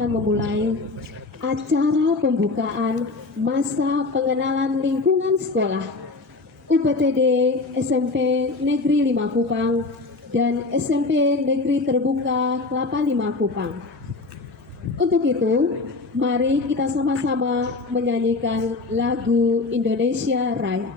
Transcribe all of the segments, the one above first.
akan memulai acara pembukaan masa pengenalan lingkungan sekolah UPTD SMP Negeri 5 Kupang dan SMP Negeri Terbuka Kelapa 5 Kupang. Untuk itu, mari kita sama-sama menyanyikan lagu Indonesia Raya.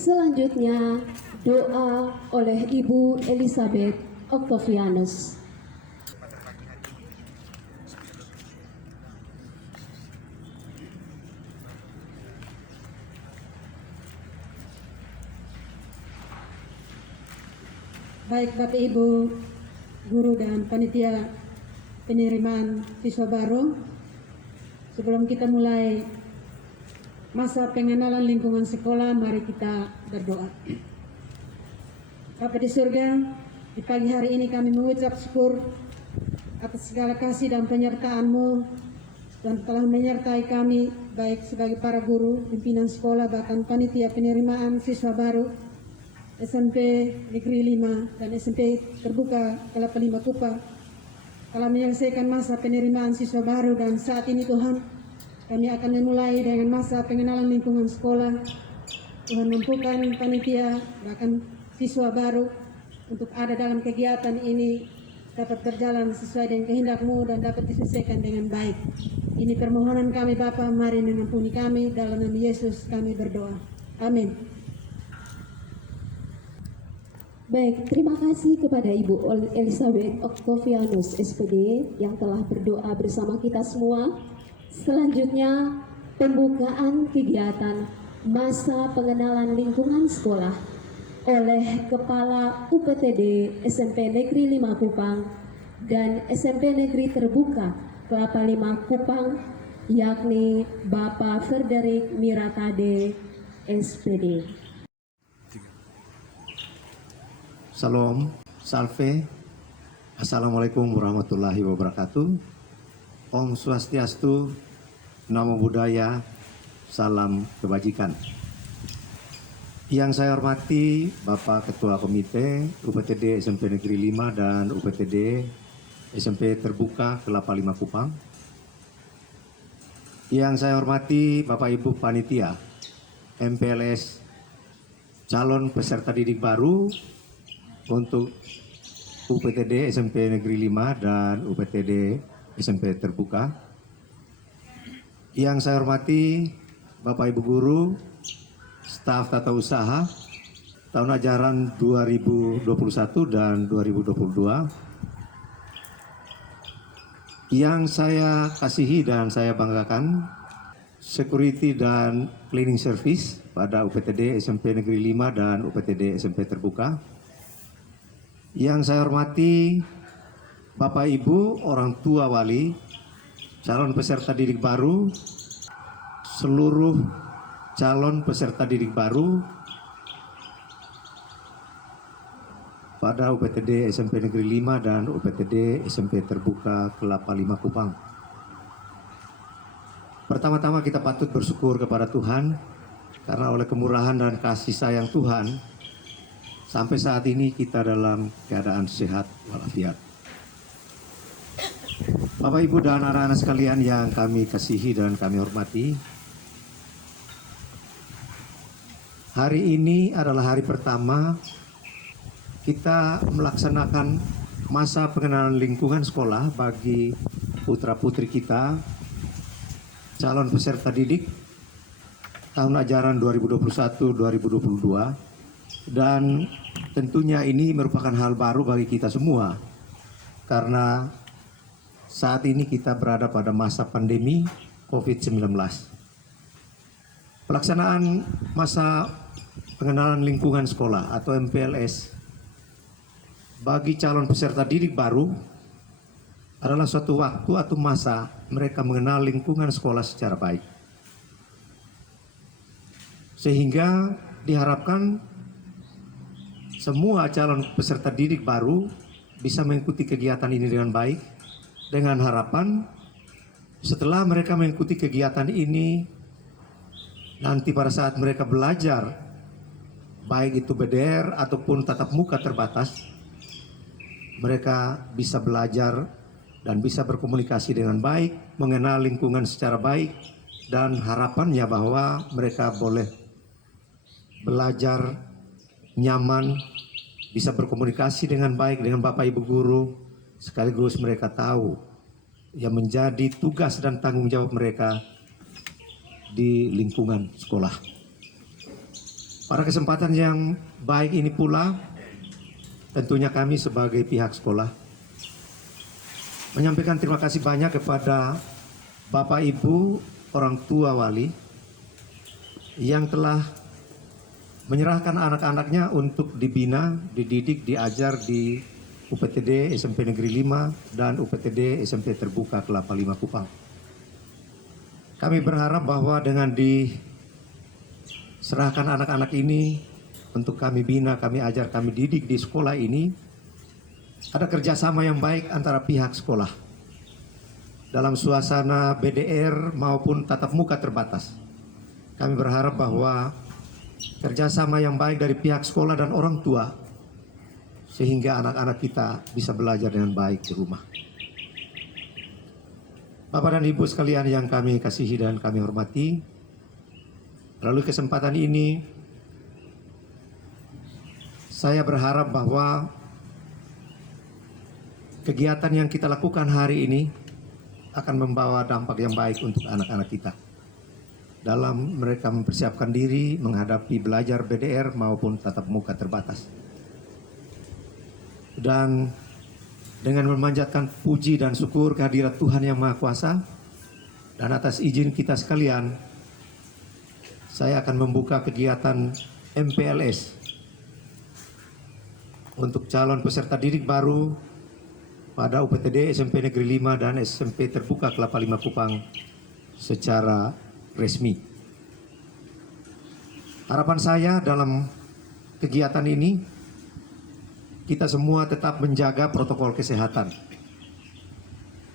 Selanjutnya, doa oleh Ibu Elizabeth Octavianus. Baik Bapak Ibu, guru dan panitia penerimaan siswa baru, sebelum kita mulai masa pengenalan lingkungan sekolah, mari kita berdoa. Bapa di surga, di pagi hari ini kami mengucap syukur atas segala kasih dan penyertaan-Mu dan telah menyertai kami baik sebagai para guru, pimpinan sekolah, bahkan panitia penerimaan siswa baru SMP Negeri 5 dan SMP Terbuka Kelapa 5 Kupang telah menyelesaikan masa penerimaan siswa baru, dan saat ini Tuhan, kami akan memulai dengan masa pengenalan lingkungan sekolah. Tuhan mampukan panitia, bahkan siswa baru, untuk ada dalam kegiatan ini dapat berjalan sesuai dengan kehendak-Mu dan dapat diselesaikan dengan baik. Ini permohonan kami Bapa, mari mengampuni kami, dalam nama Yesus kami berdoa. Amin. Baik, terima kasih kepada Ibu Elizabeth Octavianus SPD yang telah berdoa bersama kita semua. Selanjutnya, pembukaan kegiatan masa pengenalan lingkungan sekolah oleh Kepala UPTD SMP Negeri 5 Kupang dan SMP Negeri Terbuka Kelapa 5 Kupang, yakni Bapak Frederick Miratade SPD. Salam, salve, Assalamualaikum warahmatullahi wabarakatuh. Om Swastiastu, Namo Buddhaya, salam kebajikan. Yang saya hormati Bapak Ketua Komite UPTD SMP Negeri 5 dan UPTD SMP Terbuka Kelapa 5 Kupang. Yang saya hormati Bapak Ibu Panitia MPLS calon peserta didik baru untuk UPTD SMP Negeri 5 dan UPTD SMP Terbuka. Yang saya hormati Bapak Ibu Guru, staf tata usaha tahun ajaran 2021 dan 2022. Yang saya kasihi dan saya banggakan security dan cleaning service pada UPTD SMP Negeri 5 dan UPTD SMP Terbuka. Yang saya hormati Bapak Ibu, orang tua wali, calon peserta didik baru, seluruh calon peserta didik baru pada UPTD SMP Negeri 5 dan UPTD SMP Terbuka Kelapa 5 Kupang. Pertama-tama kita patut bersyukur kepada Tuhan karena oleh kemurahan dan kasih sayang Tuhan sampai saat ini kita dalam keadaan sehat walafiat. Bapak Ibu dan anak-anak sekalian yang kami kasihi dan kami hormati, hari ini adalah hari pertama kita melaksanakan masa pengenalan lingkungan sekolah bagi putra-putri kita, calon peserta didik tahun ajaran 2021-2022, dan tentunya ini merupakan hal baru bagi kita semua karena saat ini kita berada pada masa pandemi COVID-19. Pelaksanaan masa pengenalan lingkungan sekolah atau MPLS bagi calon peserta didik baru adalah suatu waktu atau masa mereka mengenal lingkungan sekolah secara baik. Sehingga diharapkan semua calon peserta didik baru bisa mengikuti kegiatan ini dengan baik, dengan harapan setelah mereka mengikuti kegiatan ini, nanti pada saat mereka belajar, baik itu BDR ataupun tatap muka terbatas, mereka bisa belajar dan bisa berkomunikasi dengan baik, mengenal lingkungan secara baik, dan harapannya bahwa mereka boleh belajar nyaman, bisa berkomunikasi dengan baik dengan Bapak Ibu guru, sekaligus mereka tahu yang menjadi tugas dan tanggung jawab mereka di lingkungan sekolah. Pada kesempatan yang baik ini pula, tentunya kami sebagai pihak sekolah menyampaikan terima kasih banyak kepada Bapak Ibu orang tua wali yang telah menyerahkan anak-anaknya untuk dibina, dididik, diajar di UPTD SMP Negeri 5 dan UPTD SMP Terbuka Kelapa 5 Kupang. Kami berharap bahwa dengan diserahkan anak-anak ini untuk kami bina, kami ajar, kami didik di sekolah ini, ada kerjasama yang baik antara pihak sekolah dalam suasana BDR maupun tatap muka terbatas. Kami berharap bahwa kerjasama yang baik dari pihak sekolah dan orang tua sehingga anak-anak kita bisa belajar dengan baik di rumah. Bapak dan Ibu sekalian yang kami kasihi dan kami hormati, melalui kesempatan ini saya berharap bahwa kegiatan yang kita lakukan hari ini akan membawa dampak yang baik untuk anak-anak kita dalam mereka mempersiapkan diri menghadapi belajar BDR maupun tatap muka terbatas. Dan dengan memanjatkan puji dan syukur kehadirat Tuhan Yang Maha Kuasa dan atas izin kita sekalian, saya akan membuka kegiatan MPLS untuk calon peserta didik baru pada UPTD SMP Negeri 5 dan SMP Terbuka Kelapa 5 Kupang secara resmi. Harapan saya dalam kegiatan ini, kita semua tetap menjaga protokol kesehatan.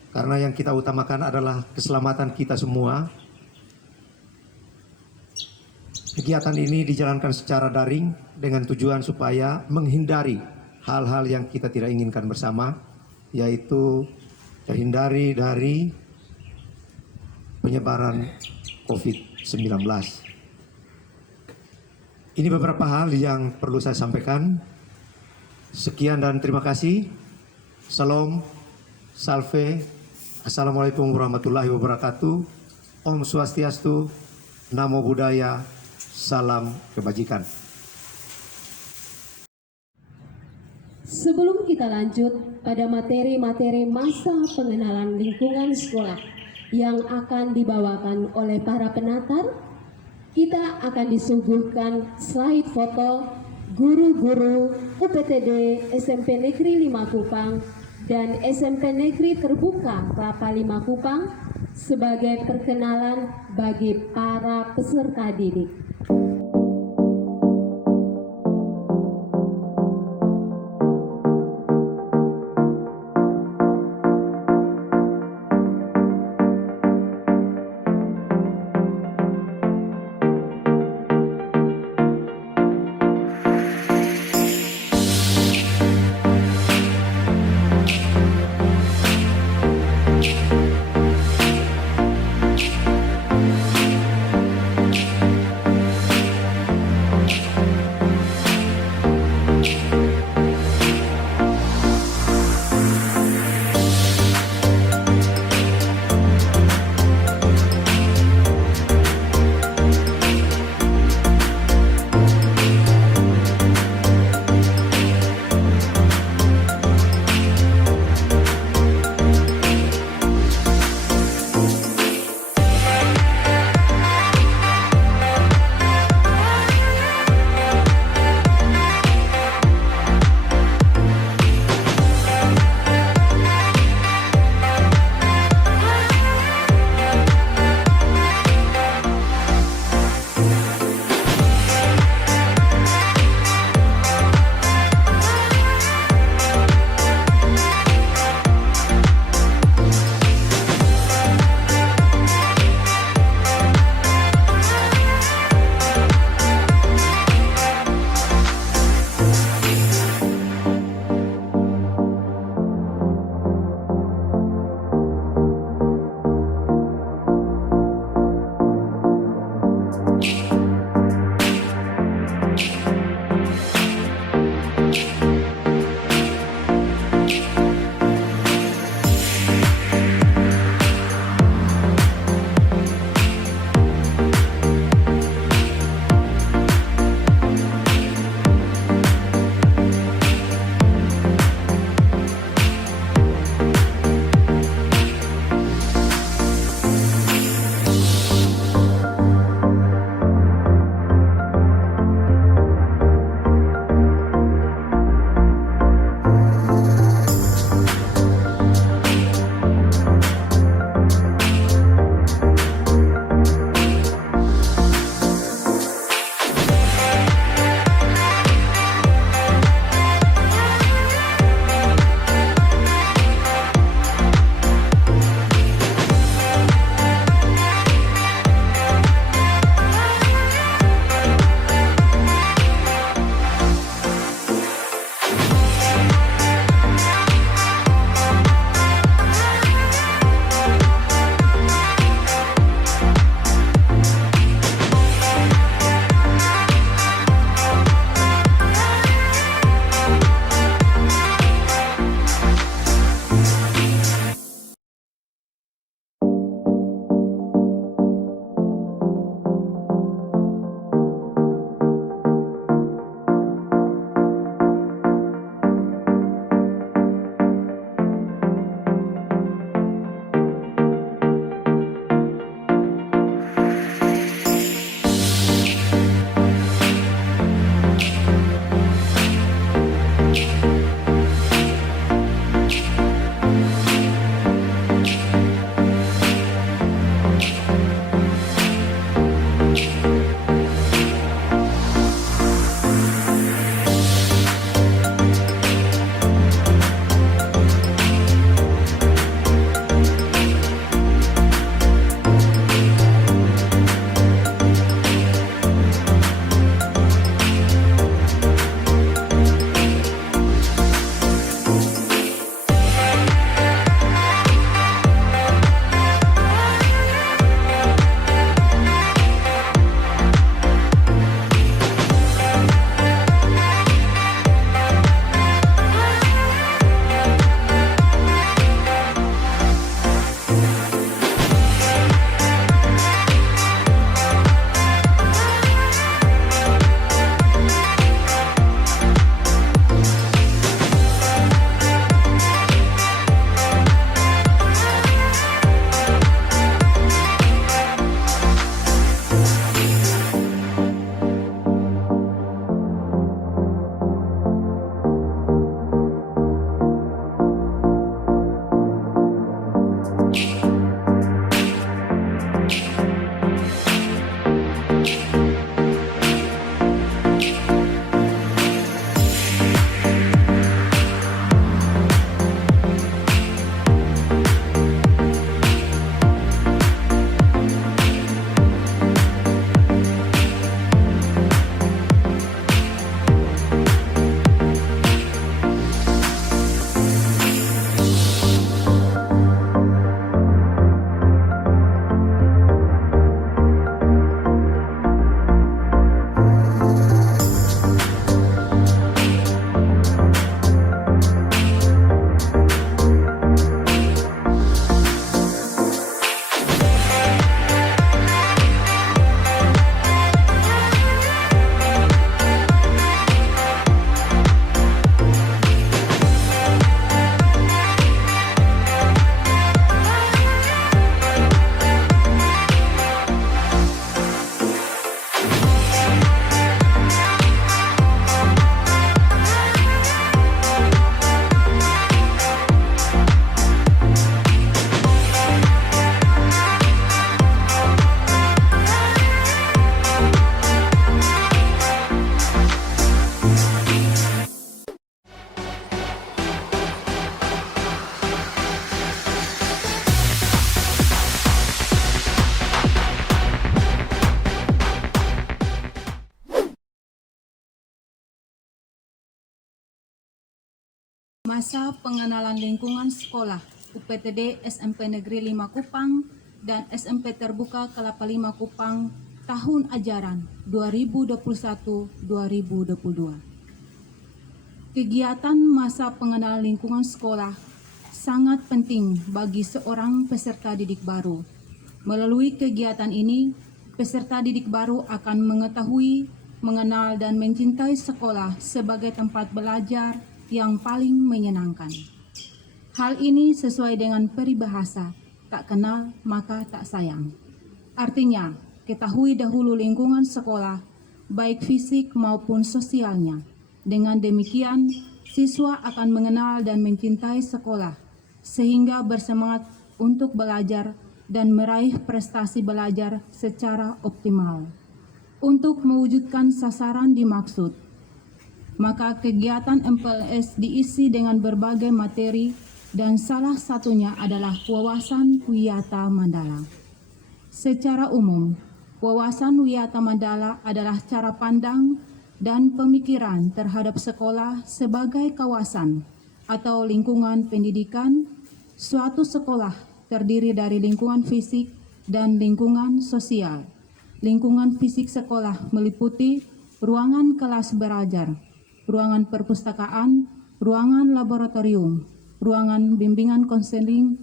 Karena yang kita utamakan adalah keselamatan kita semua. Kegiatan ini dijalankan secara daring dengan tujuan supaya menghindari hal-hal yang kita tidak inginkan bersama, yaitu terhindari dari penyebaran COVID-19. Ini beberapa hal yang perlu saya sampaikan. Sekian dan terima kasih. Salam, salve, assalamualaikum warahmatullahi wabarakatuh. Om Swastiastu, Namo Buddhaya, salam kebajikan. Sebelum kita lanjut pada materi-materi masa pengenalan lingkungan sekolah, yang akan dibawakan oleh para penatar, kita akan disuguhkan slide foto guru-guru UPTD SMP Negeri 5 Kupang dan SMP Negeri Terbuka Kelapa 5 Kupang sebagai perkenalan bagi para peserta didik. Masa pengenalan lingkungan sekolah UPTD SMP Negeri 5 Kupang dan SMP Terbuka Kelapa 5 Kupang tahun ajaran 2021-2022. Kegiatan masa pengenalan lingkungan sekolah sangat penting bagi seorang peserta didik baru. Melalui kegiatan ini, peserta didik baru akan mengetahui, mengenal dan mencintai sekolah sebagai tempat belajar yang paling menyenangkan. Hal ini sesuai dengan peribahasa, tak kenal maka tak sayang. Artinya, ketahui dahulu lingkungan sekolah, baik fisik maupun sosialnya. Dengan demikian, siswa akan mengenal dan mencintai sekolah, sehingga bersemangat untuk belajar dan meraih prestasi belajar secara optimal. Untuk mewujudkan sasaran dimaksud, maka kegiatan MPLS diisi dengan berbagai materi dan salah satunya adalah wawasan Wiyata Mandala. Secara umum, wawasan Wiyata Mandala adalah cara pandang dan pemikiran terhadap sekolah sebagai kawasan atau lingkungan pendidikan. Suatu sekolah terdiri dari lingkungan fisik dan lingkungan sosial. Lingkungan fisik sekolah meliputi ruangan kelas belajar, ruangan perpustakaan, ruangan laboratorium, ruangan bimbingan konseling,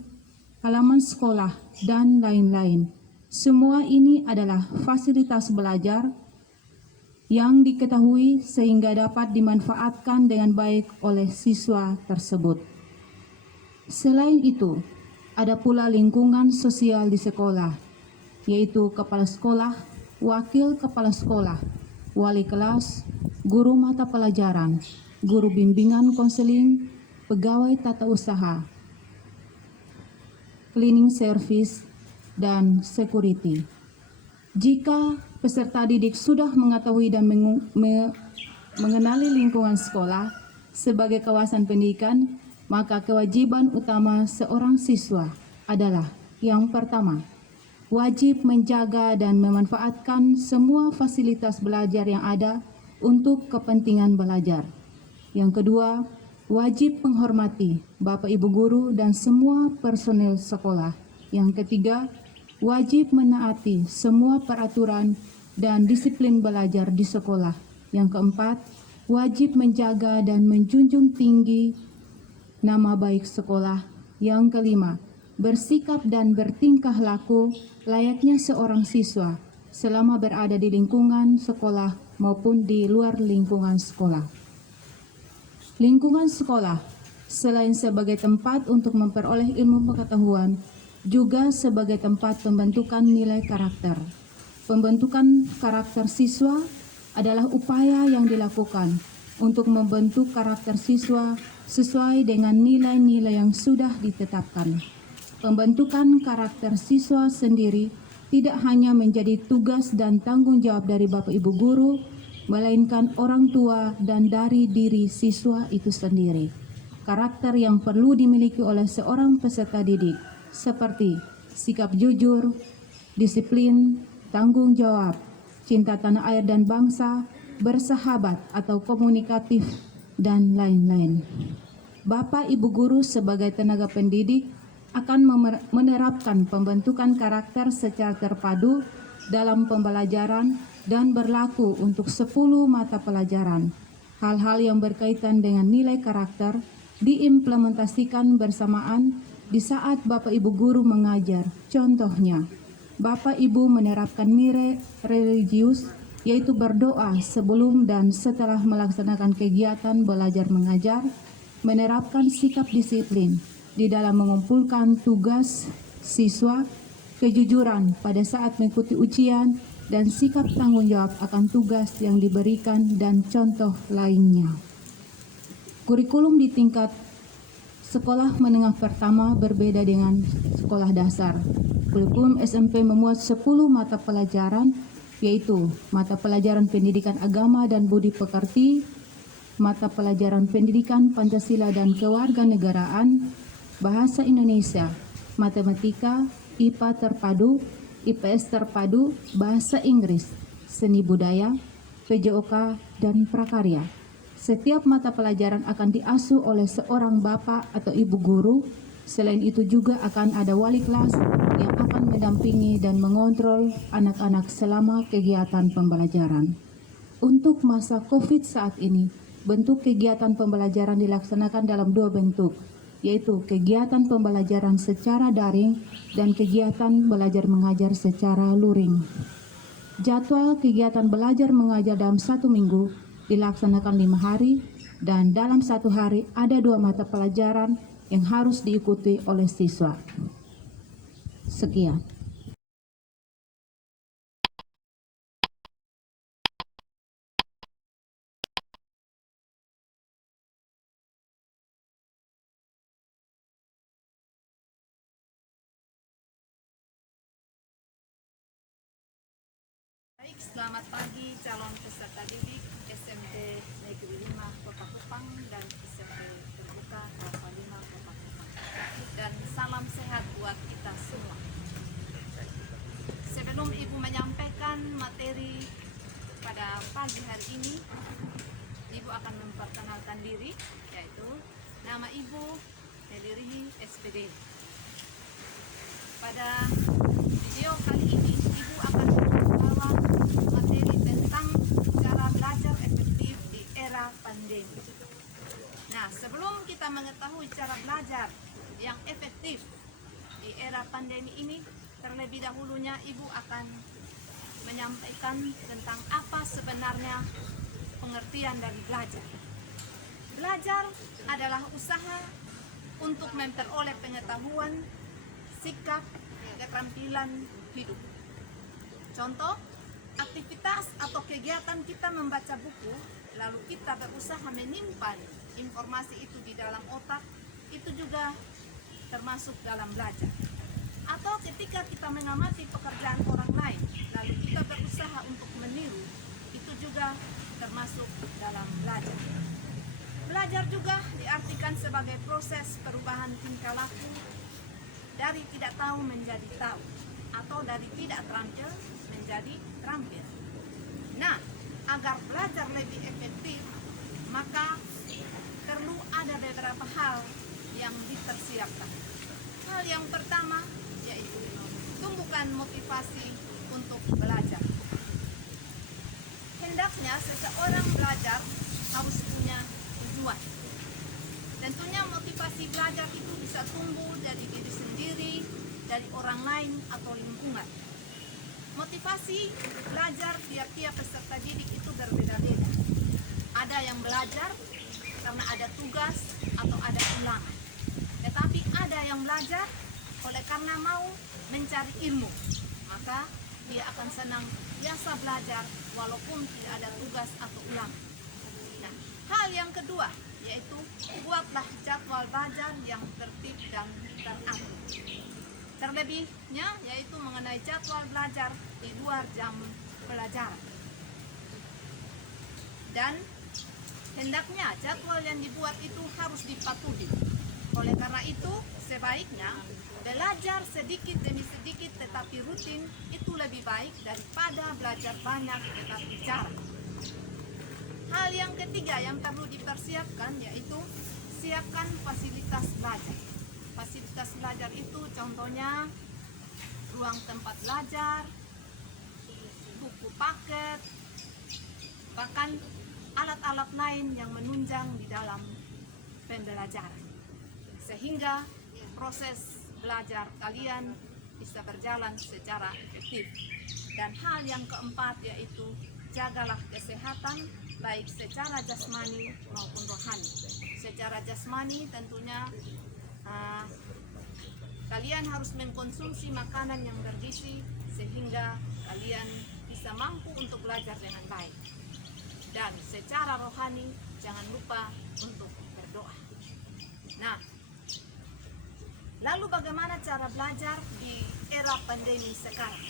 halaman sekolah, dan lain-lain. Semua ini adalah fasilitas belajar yang diketahui sehingga dapat dimanfaatkan dengan baik oleh siswa tersebut. Selain itu, ada pula lingkungan sosial di sekolah, yaitu kepala sekolah, wakil kepala sekolah, wali kelas, guru mata pelajaran, guru bimbingan konseling, pegawai tata usaha, cleaning service, dan security. Jika peserta didik sudah mengetahui dan mengenali lingkungan sekolah sebagai kawasan pendidikan, maka kewajiban utama seorang siswa adalah yang pertama, wajib menjaga dan memanfaatkan semua fasilitas belajar yang ada untuk kepentingan belajar. Yang kedua, wajib menghormati Bapak Ibu guru dan semua personel sekolah. Yang ketiga, wajib menaati semua peraturan dan disiplin belajar di sekolah. Yang keempat, wajib menjaga dan menjunjung tinggi nama baik sekolah. Yang kelima, bersikap dan bertingkah laku layaknya seorang siswa selama berada di lingkungan sekolah maupun di luar lingkungan sekolah. Lingkungan sekolah selain sebagai tempat untuk memperoleh ilmu pengetahuan, juga sebagai tempat pembentukan nilai karakter. Pembentukan karakter siswa adalah upaya yang dilakukan untuk membentuk karakter siswa sesuai dengan nilai-nilai yang sudah ditetapkan. Pembentukan karakter siswa sendiri tidak hanya menjadi tugas dan tanggung jawab dari Bapak Ibu guru, melainkan orang tua dan dari diri siswa itu sendiri. Karakter yang perlu dimiliki oleh seorang peserta didik seperti sikap jujur, disiplin, tanggung jawab, cinta tanah air dan bangsa, bersahabat atau komunikatif, dan lain-lain. Bapak Ibu guru sebagai tenaga pendidik akan menerapkan pembentukan karakter secara terpadu dalam pembelajaran dan berlaku untuk 10 mata pelajaran. Hal-hal yang berkaitan dengan nilai karakter diimplementasikan bersamaan di saat Bapak Ibu guru mengajar. Contohnya, Bapak Ibu menerapkan nilai religius, yaitu berdoa sebelum dan setelah melaksanakan kegiatan belajar mengajar, menerapkan sikap disiplin di dalam mengumpulkan tugas siswa, kejujuran pada saat mengikuti ujian, dan sikap tanggung jawab akan tugas yang diberikan, dan contoh lainnya. Kurikulum di tingkat sekolah menengah pertama berbeda dengan sekolah dasar. Kurikulum SMP memuat 10 mata pelajaran, yaitu mata pelajaran pendidikan agama dan budi pekerti, mata pelajaran pendidikan Pancasila dan kewarganegaraan, bahasa Indonesia, matematika, IPA terpadu, IPS terpadu, bahasa Inggris, seni budaya, PJOK, dan prakarya. Setiap mata pelajaran akan diasuh oleh seorang bapak atau ibu guru. Selain itu juga akan ada wali kelas yang akan mendampingi dan mengontrol anak-anak selama kegiatan pembelajaran. Untuk masa COVID saat ini, bentuk kegiatan pembelajaran dilaksanakan dalam dua bentuk, yaitu kegiatan pembelajaran secara daring dan kegiatan belajar mengajar secara luring. Jadwal kegiatan belajar mengajar dalam 1 minggu dilaksanakan 5 hari dan dalam 1 hari ada 2 mata pelajaran yang harus diikuti oleh siswa. Sekian. Baik, selamat pagi calon peserta didik SMP Negeri 5 Kota Kupang dan SMP Terbuka Kelapa 5 Kota Kupang. Dan salam sehat buat kita semua. Sebelum Ibu menyampaikan materi pada pagi hari ini, Ibu akan memperkenalkan diri, yaitu nama Ibu Nelirihi SPD. Pada video kali ini, Ibu akan membawa materi tentang cara belajar efektif di era pandemi. Nah, sebelum kita mengetahui cara belajar yang efektif di era pandemi ini, terlebih dahulunya Ibu akan menyampaikan tentang apa sebenarnya pengertian dari belajar. Belajar adalah usaha untuk memperoleh pengetahuan, sikap, keterampilan hidup. Contoh, aktivitas atau kegiatan kita membaca buku, lalu kita berusaha menyimpan informasi itu di dalam otak, itu juga termasuk dalam belajar. Atau ketika kita mengamati pekerjaan orang lain, lalu kita berusaha untuk meniru, itu juga termasuk dalam belajar. Belajar juga diartikan sebagai proses perubahan tingkah laku dari tidak tahu menjadi tahu, atau dari tidak terampil menjadi terampil. Nah, agar belajar lebih efektif, maka perlu ada beberapa hal yang dipersiapkan. Hal yang pertama yaitu tumbuhkan motivasi untuk belajar. Hendaknya seseorang belajar harus punya tujuan. Tentunya motivasi belajar itu bisa tumbuh dari diri sendiri, dari orang lain atau lingkungan. Motivasi belajar tiap-tiap peserta didik itu berbeda-beda. Ada yang belajar karena ada tugas atau ada ulangan. Tetapi ada yang belajar oleh karena mau mencari ilmu. Maka dia akan senang biasa belajar walaupun tidak ada tugas atau ulangan. Nah, hal yang kedua yaitu buatlah jadwal belajar yang tertib dan teratur. Terlebihnya yaitu mengenai jadwal belajar di luar jam pelajaran. Dan hendaknya jadwal yang dibuat itu harus dipatuhi. Oleh karena itu, sebaiknya belajar sedikit demi sedikit tetapi rutin itu lebih baik daripada belajar banyak tetapi jarang. Hal yang ketiga yang perlu dipersiapkan yaitu siapkan fasilitas belajar. Fasilitas belajar itu contohnya ruang tempat belajar, buku paket, bahkan alat-alat lain yang menunjang di dalam pembelajaran. Sehingga proses belajar kalian bisa berjalan secara efektif. Dan hal yang keempat yaitu jagalah kesehatan baik secara jasmani maupun rohani. Secara jasmani tentunya kalian harus mengkonsumsi makanan yang bergizi sehingga kalian bisa mampu untuk belajar dengan baik. Dan secara rohani jangan lupa untuk berdoa. Nah, lalu bagaimana cara belajar di era pandemi sekarang?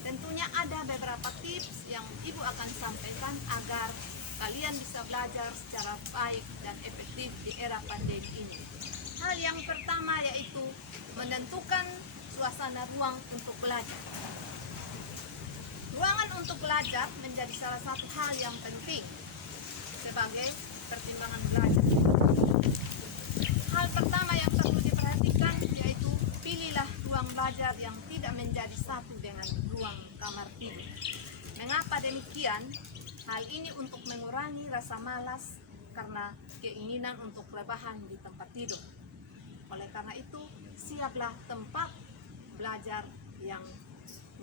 Tentunya ada beberapa tips yang Ibu akan sampaikan agar kalian bisa belajar secara baik dan efektif di era pandemi ini. Hal yang pertama yaitu menentukan suasana ruang untuk belajar. Ruangan untuk belajar menjadi salah satu hal yang penting sebagai pertimbangan belajar. Hal pertama yang perlu diperhatikan yaitu pilihlah ruang belajar yang tidak menjadi satu dengan ruang kamar tidur. Mengapa demikian? Hal ini untuk mengurangi rasa malas karena keinginan untuk rebahan di tempat tidur. Oleh karena itu, siaplah tempat belajar yang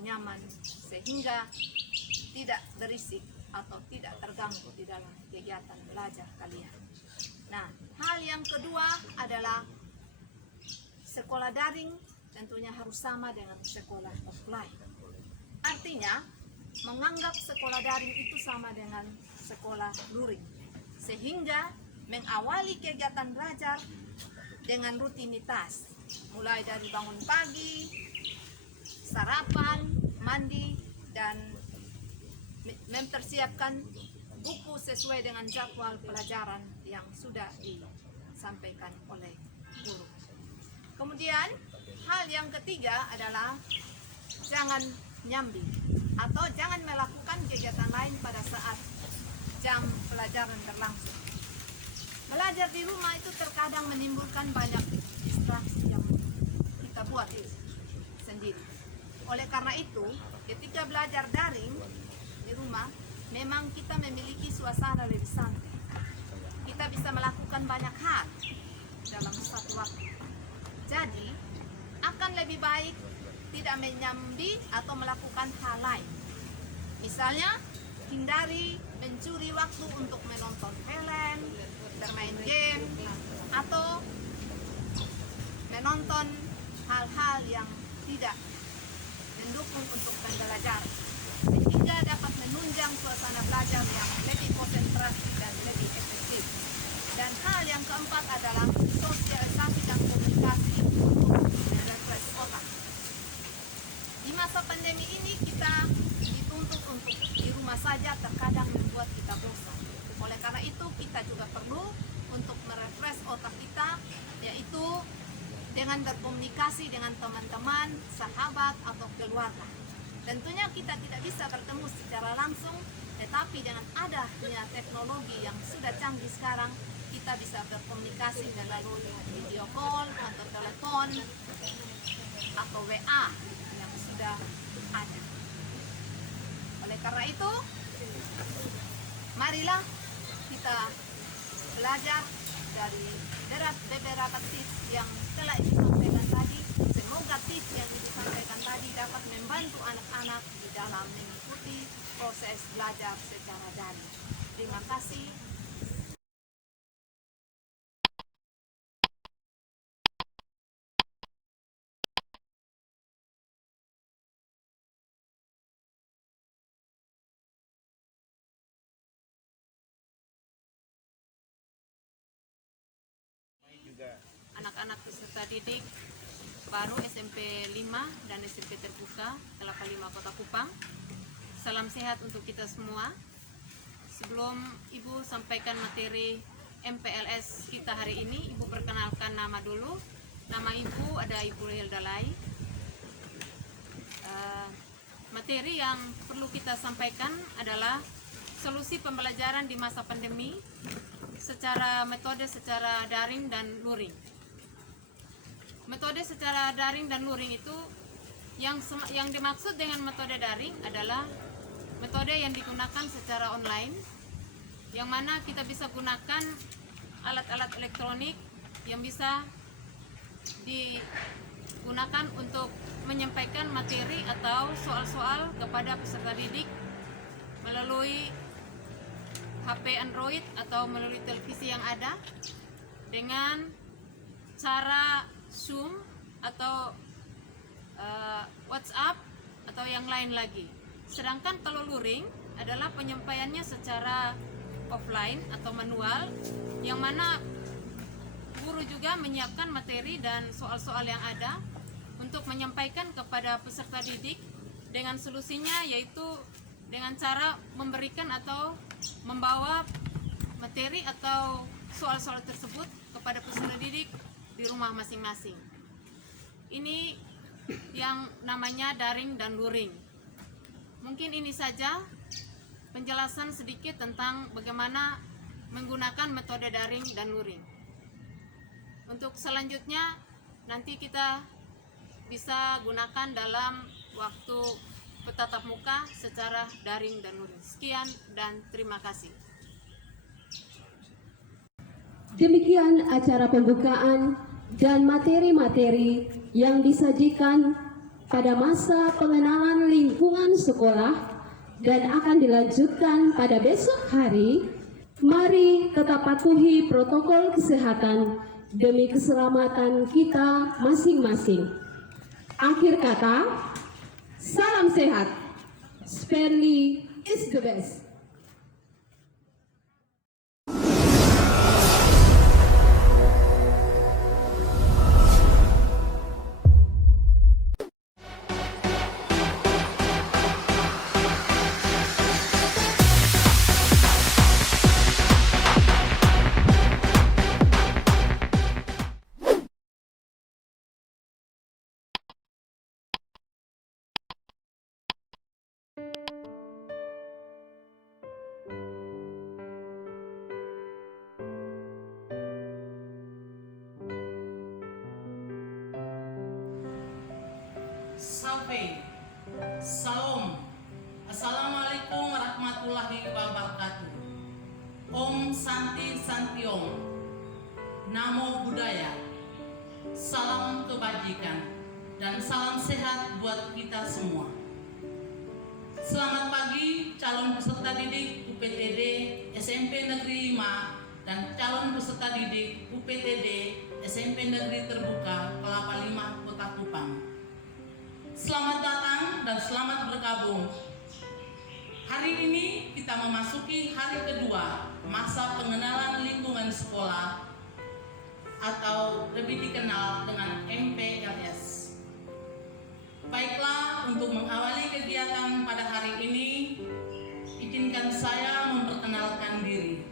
nyaman sehingga tidak berisik atau tidak terganggu di dalam kegiatan belajar kalian. Nah, hal yang kedua adalah sekolah daring tentunya harus sama dengan sekolah offline. Artinya, menganggap sekolah daring itu sama dengan sekolah luring, sehingga mengawali kegiatan belajar dengan rutinitas, mulai dari bangun pagi, sarapan, mandi, dan mempersiapkan buku sesuai dengan jadwal pelajaran yang sudah disampaikan oleh guru. Kemudian hal yang ketiga adalah jangan nyambi atau jangan melakukan kegiatan lain pada saat jam pelajaran berlangsung. Belajar di rumah itu terkadang menimbulkan banyak distraksi yang kita buat sendiri. Oleh karena itu, ketika belajar daring di rumah, memang kita memiliki suasana lebih santai. Kita bisa melakukan banyak hal dalam satu waktu. Jadi, akan lebih baik tidak menyambi atau melakukan hal lain. Misalnya, hindari mencuri waktu untuk menonton film, bermain game, atau menonton hal-hal yang tidak mendukung untuk pembelajaran, sehingga dapat menunjang suasana belajar yang lebih konsentrasi dan lebih efektif. Dan hal yang keempat adalah sosialisasi dan komunikasi untuk refresh otak. Di masa pandemi ini kita dituntut untuk di rumah saja, terkadang membuat kita bosan. Oleh karena itu kita juga perlu untuk merefresh otak kita, yaitu dengan berkomunikasi dengan teman-teman, sahabat, atau keluarga. Tentunya kita tidak bisa bertemu secara langsung, tetapi dengan adanya teknologi yang sudah canggih sekarang, kita bisa berkomunikasi melalui video call atau telepon atau WA yang sudah ada. Oleh karena itu, marilah kita belajar dari beberapa tips yang telah disampaikan tadi. Semoga tips yang disampaikan tadi dapat membantu anak-anak di dalam mengikuti proses belajar secara daring. Terima kasih. Anak-anak peserta didik baru SMP 5 dan SMP Terbuka Kelapa 5 Kota Kupang. Salam sehat untuk kita semua. Sebelum Ibu sampaikan materi MPLS kita hari ini, Ibu perkenalkan nama dulu. Nama Ibu ada Ibu Hilda Lai. Materi yang perlu kita sampaikan adalah solusi pembelajaran di masa pandemi secara metode secara daring dan luring. Metode secara daring dan luring itu yang dimaksud dengan metode daring adalah metode yang digunakan secara online, yang mana kita bisa gunakan alat-alat elektronik yang bisa digunakan untuk menyampaikan materi atau soal-soal kepada peserta didik melalui HP Android atau melalui televisi yang ada dengan cara Zoom atau WhatsApp atau yang lain lagi. Sedangkan kalau luring adalah penyampaiannya secara offline atau manual, yang mana guru juga menyiapkan materi dan soal-soal yang ada untuk menyampaikan kepada peserta didik dengan solusinya, yaitu dengan cara memberikan atau membawa materi atau soal-soal tersebut kepada peserta didik di rumah masing-masing. Ini yang namanya daring dan luring. Mungkin ini saja penjelasan sedikit tentang bagaimana menggunakan metode daring dan luring. Untuk selanjutnya nanti kita bisa gunakan dalam waktu bertatap muka secara daring dan luring. Sekian dan terima kasih. Demikian acara pembukaan dan materi-materi yang disajikan pada masa pengenalan lingkungan sekolah dan akan dilanjutkan pada besok hari. Mari tetap patuhi protokol kesehatan demi keselamatan kita masing-masing. Akhir kata, salam sehat. Sperli is the best. Sampai Salam. Assalamualaikum warahmatullahi wabarakatuh. Om Santi Santi Om. Namo Buddhaya. Salam kebajikan dan salam sehat buat kita semua. Selamat pagi calon peserta didik UPTD SMP Negeri 5 dan calon peserta didik UPTD SMP Negeri Terbuka Kelapa 5 Kota Kupang. Selamat datang dan selamat bergabung. Hari ini kita memasuki hari kedua masa pengenalan lingkungan sekolah atau lebih dikenal dengan MPLS. Baiklah, untuk mengawali kegiatan pada hari ini, izinkan saya memperkenalkan diri.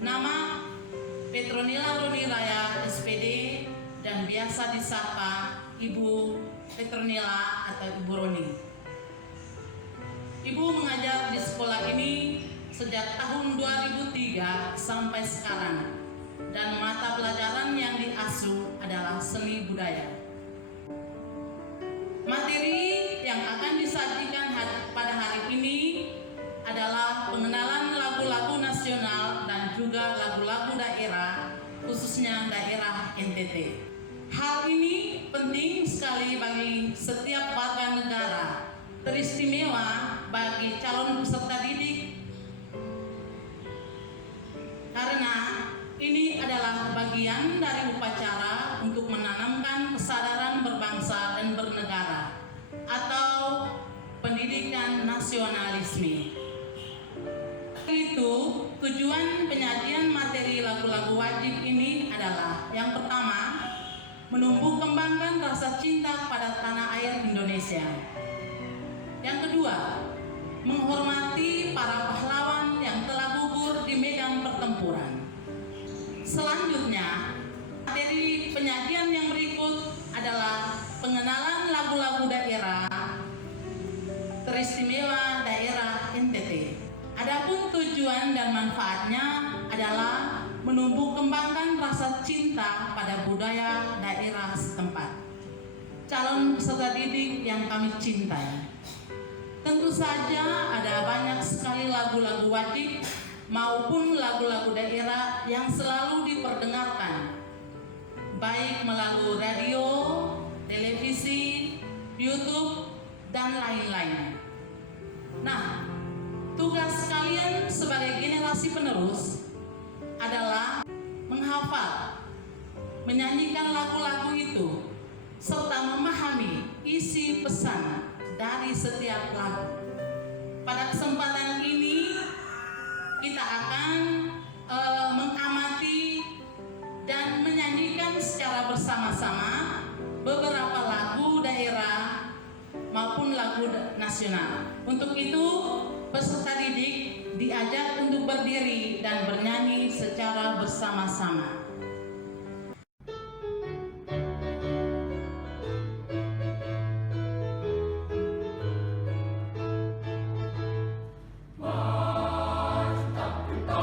Nama Petronila Roni Raya SPD dan biasa disapa Ibu Petronila atau Ibu Roni. Ibu mengajar di sekolah ini sejak tahun 2003 sampai sekarang dan mata pelajaran yang diasuh adalah seni budaya. Materi yang akan disajikan pada hari ini adalah pengenalan lagu-lagu nasional dan juga lagu-lagu daerah, khususnya daerah NTT. Hal ini penting sekali bagi setiap warga negara, teristimewa bagi calon peserta didik, karena ini adalah bagian dari upacara untuk menanamkan kesadaran berbangsa dan bernegara atau pendidikan nasionalisme. Itu tujuan penyajian materi lagu-lagu wajib ini adalah yang pertama, menumbuh kembangkan rasa cinta pada tanah air Indonesia. Yang kedua, menghormati para pahlawan yang telah gugur di medan pertempuran. Selanjutnya, materi penyajian yang berikut adalah pengenalan lagu-lagu daerah teristimewa daerah NTT. Adapun tujuan dan manfaatnya adalah menumbuh kembangkan rasa cinta pada budaya daerah setempat. Calon peserta didik yang kami cintai, tentu saja ada banyak sekali lagu-lagu wajib maupun lagu-lagu daerah yang selalu diperdengarkan, baik melalui radio, televisi, YouTube, dan lain-lain. Nah, tugas kalian sebagai generasi penerus adalah menghafal, menyanyikan lagu-lagu itu, serta memahami isi pesan dari setiap lagu. Pada kesempatan ini, kita akan mengamati dan menyanyikan secara bersama-sama beberapa lagu daerah maupun lagu nasional. Untuk itu, peserta didik diajak untuk berdiri dan bernyanyi secara bersama-sama. Mantap kita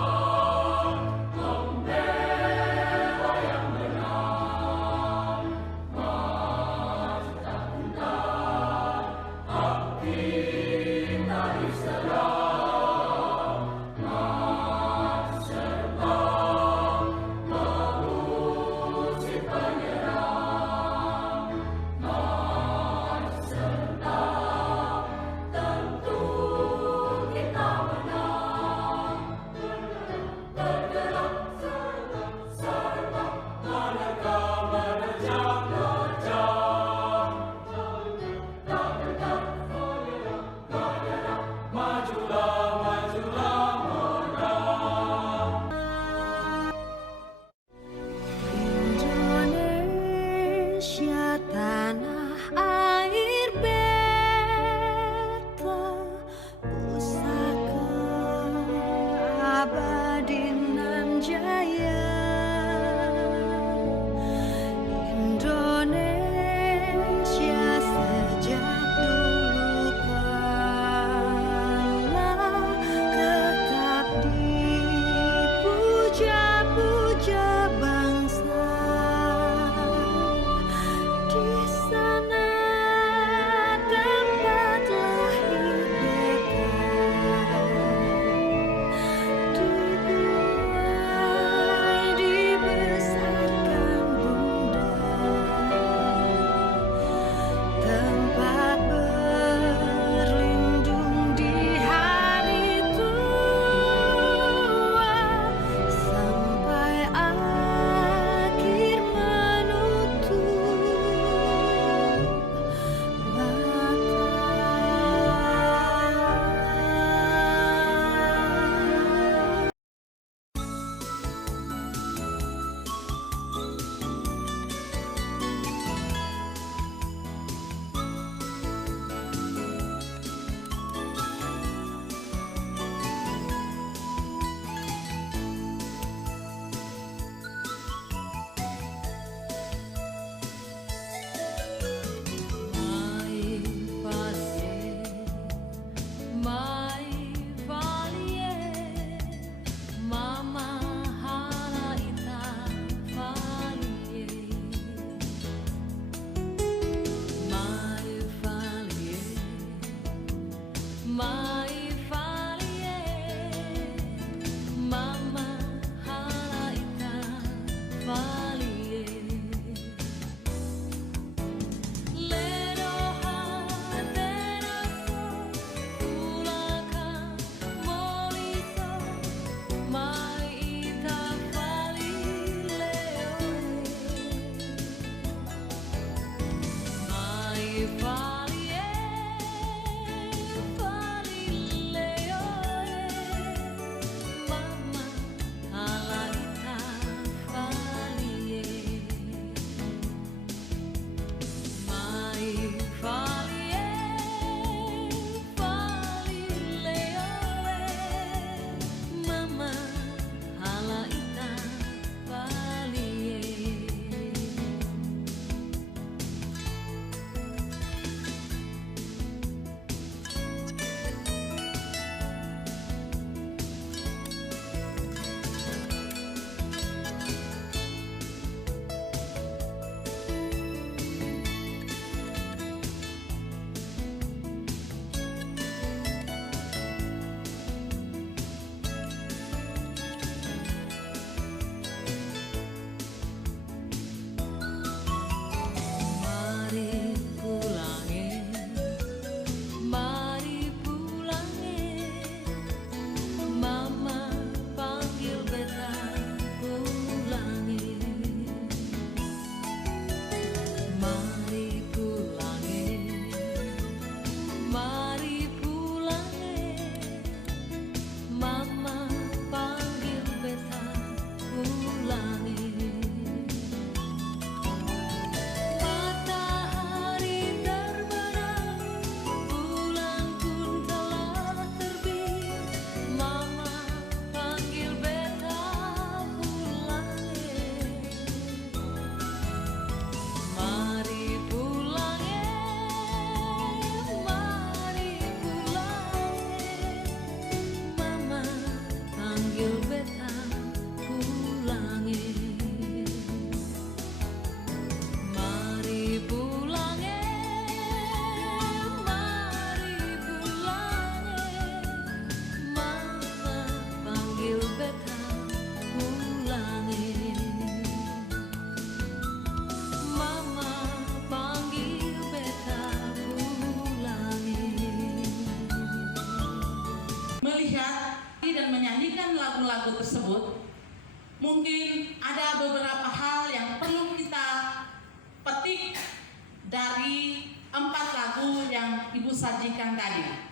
dari 4 lagu yang Ibu sajikan tadi.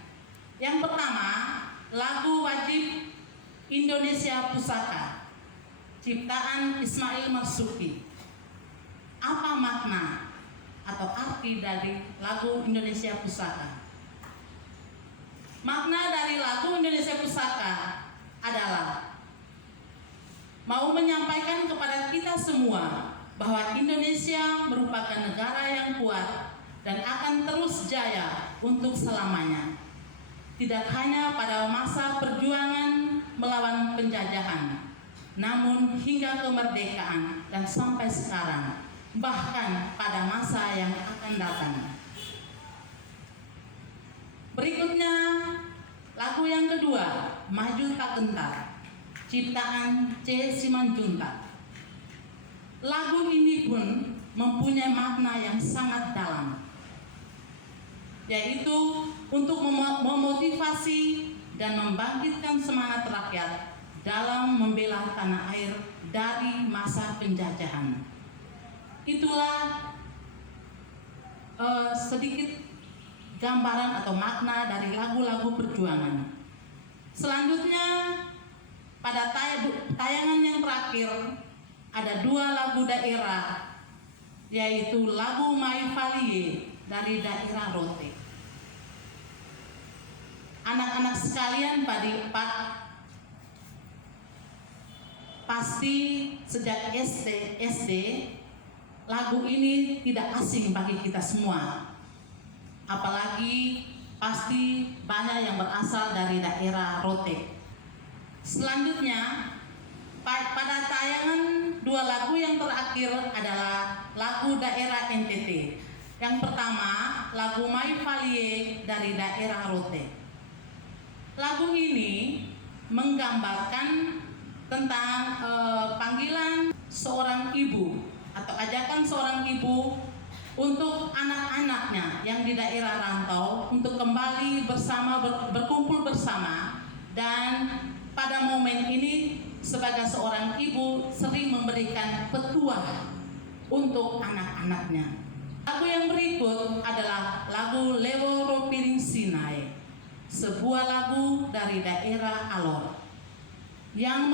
Yang pertama, lagu wajib Indonesia Pusaka, ciptaan Ismail Marzuki. Apa makna atau arti dari lagu Indonesia Pusaka? Makna dari lagu Indonesia Pusaka adalah mau menyampaikan kepada kita semua bahwa Indonesia merupakan negara yang kuat dan akan terus jaya untuk selamanya. Tidak hanya pada masa perjuangan melawan penjajahan, namun hingga kemerdekaan dan sampai sekarang, bahkan pada masa yang akan datang. Berikutnya, lagu yang kedua, Maju Tak Gentar, ciptaan C. Simanjuntak. Lagu ini pun mempunyai makna yang sangat dalam, yaitu untuk memotivasi dan membangkitkan semangat rakyat dalam membela tanah air dari masa penjajahan. Itulah sedikit gambaran atau makna dari lagu-lagu perjuangan. Selanjutnya, pada tayangan yang terakhir ada 2 lagu daerah, yaitu lagu Mai Valie dari daerah Rote. Anak-anak sekalian pasti sejak SD lagu ini tidak asing bagi kita semua. Apalagi pasti banyak yang berasal dari daerah Rote. Selanjutnya, pada tayangan 2 lagu yang terakhir adalah lagu daerah NTT. Yang pertama, lagu Mai Valie dari daerah Rote. Lagu ini menggambarkan tentang panggilan seorang ibu atau ajakan seorang ibu untuk anak-anaknya yang di daerah rantau untuk kembali bersama, berkumpul bersama. Dan pada momen ini sebagai seorang ibu sering memberikan petuah untuk anak-anaknya. Lagu yang berikut adalah lagu Leworo Piring Sinai, sebuah lagu dari daerah Alor yang